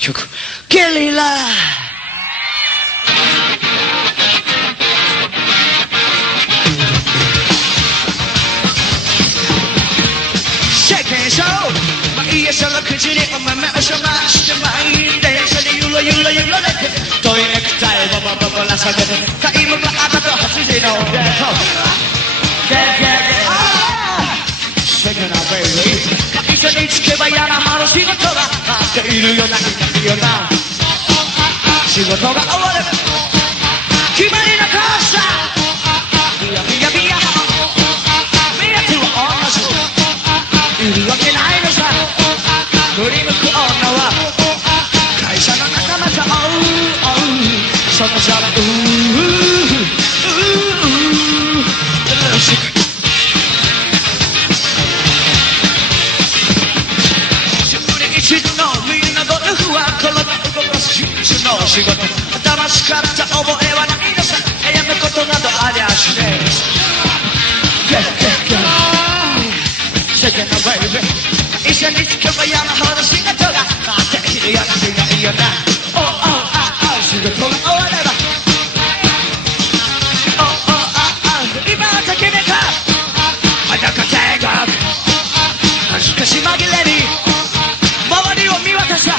曲ゲリラシェイキンショーまあいいやその口にお目目をしましてまいんでそれゆらゆらゆらでトイレくたいババババラ下げてタイムがあったと8時のデートShaking our baby 会社に着けば嫌な話仕事が待っているよなないよな仕事が終われば決まりな顔したビヤビヤビヤ目当ては同じいるわけないのさ振り向く女は会社の仲間さそのしゃべ仕事頭使った覚えはないのさ悩むことなどありゃしねえ世間のベイベー一緒につけば嫌なほど仕事が待っているよないよな仕事が終われば今はときめか裸天国恥ずかし紛れに周りを見渡さ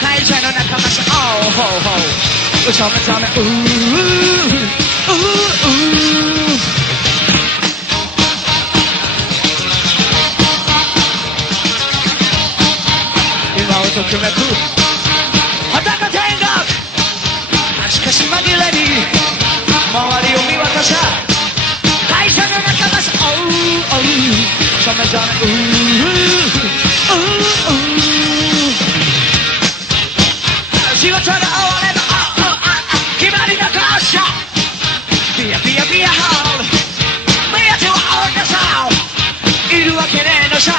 会社の仲間さうためため今をときめく裸天国恥ずかし紛れに周りを見渡さ会社の仲間さためため仕事が終われば決まりの顔したビヤビヤビヤ目当ては女さいるわけねえのさ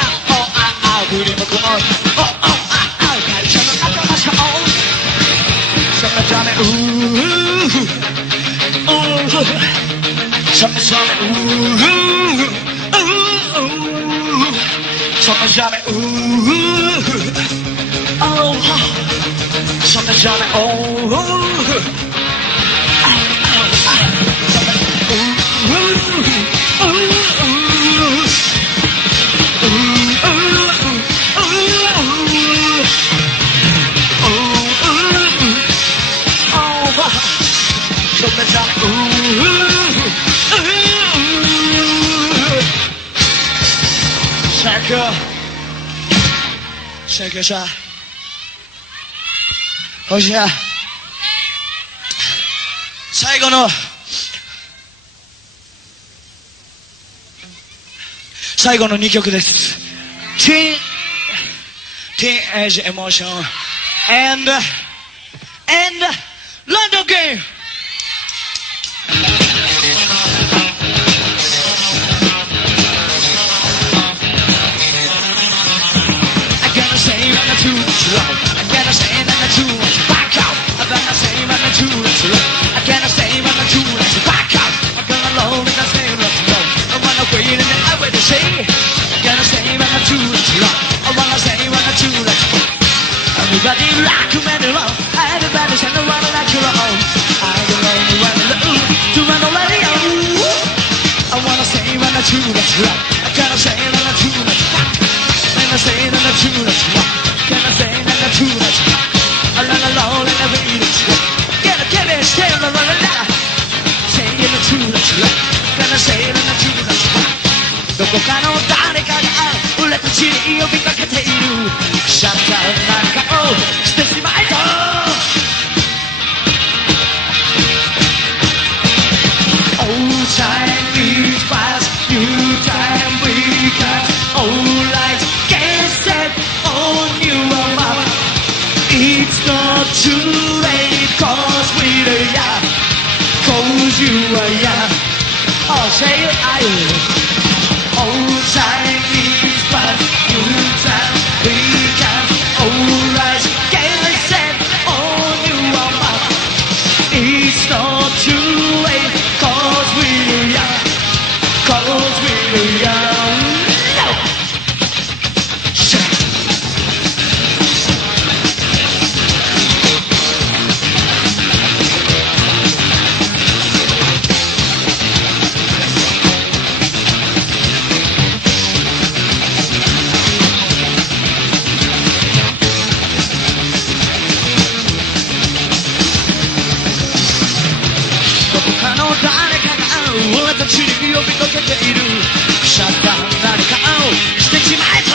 振り向く会社の仲間さそのためそのためそのためそんなじゃないシェイクさほしや最後の2曲です Teenage Emotion and London Game too much love. I cannot say that I'm too much back out. I cannot say that I'm too much love. I cannot say that I'm too much back out. I'm gonna love and I say let's go. I wanna wait and then I wait to say. I cannot say that I'm too much love. I wanna say that I'm too much go. Everybody like you and love. Everybody say no one like your own. I don't know you want to love. To run already on. I wanna say that I'm too much love. I cannot say that I'm too much back. And I say that I'm too much love. Can I say that I'm too much? I'm not alone and I read it. Get it, stay on the run and die. Say that I'm too much. Can I say that I'm too much? どこかの誰かが俺たちに呼びかけているシャッターの中をしてしまいと Oh time is fast, new time we got. Oh light can't set on you up. It's not too late cause we're young. Cause you are young. Oh say I Oh time is fast, new time we got. Oh light can't set on you up. It's not too late cause we're young. Cause we're young. No. けているシャッター何かをしてしまえと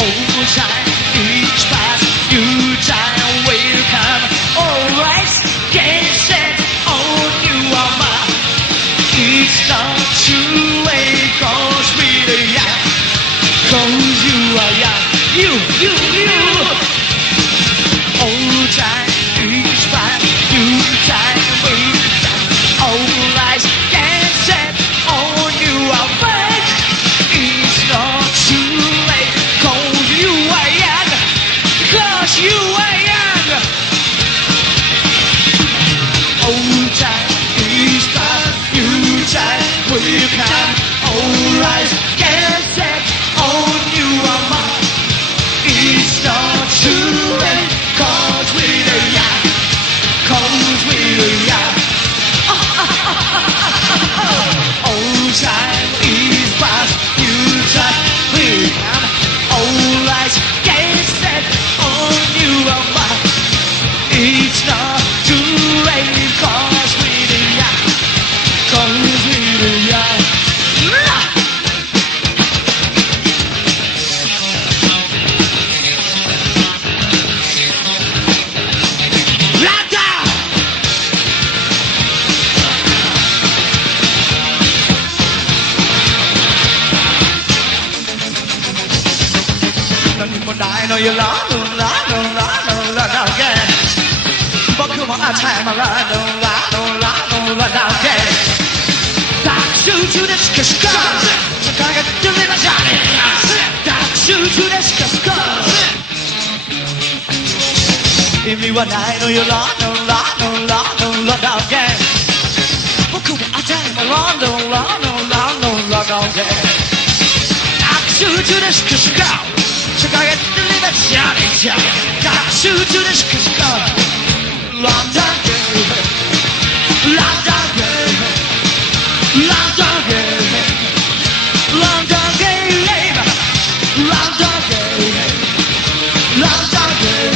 All time each pass you time welcome Alright get set on you are my It's not too late cause we're young Cause you are young You All time each pass you time welcome Alright get set on you are my It's not too late cause you are young Cause you are young Old time is past, new time will come Alright, get set on you are mine It's not too late cause we're young Cause we're young Old time is past, new time will come Alright, get set on you are mine It's not too late cause we're young Cause we're young Rata! Nani mo dai no you la no again 僕もあたまらのらだけ学習中でしかしか社会が出ればじゃねえ学習中でしかしか意味はないのよらだけ僕もあたまらのらだけ学習中でしかしか社会が出ればじゃねえ学習中でしかしかLondon girl, London girl, London girl, London girl, London girl, London girl,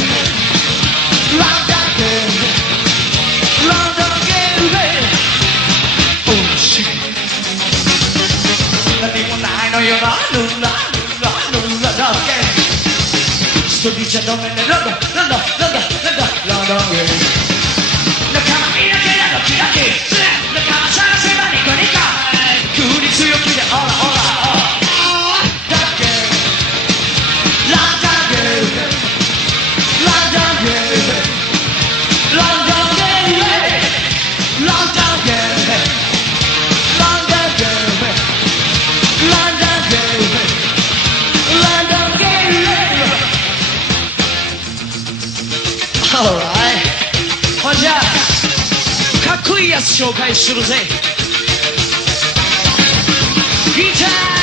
London girl, London girl. Oh shit. Nothing more I know you're not, again. So be gentlemen, London girl. 仲間いなければキラキ仲間探せばニコニコ急に強気でオラだけランダンゲーランダンゲーランダンゲーランダンゲーランダンゲーランダンゲーランダンゲー Alright ほんじゃかっこいいやつ紹介するぜギター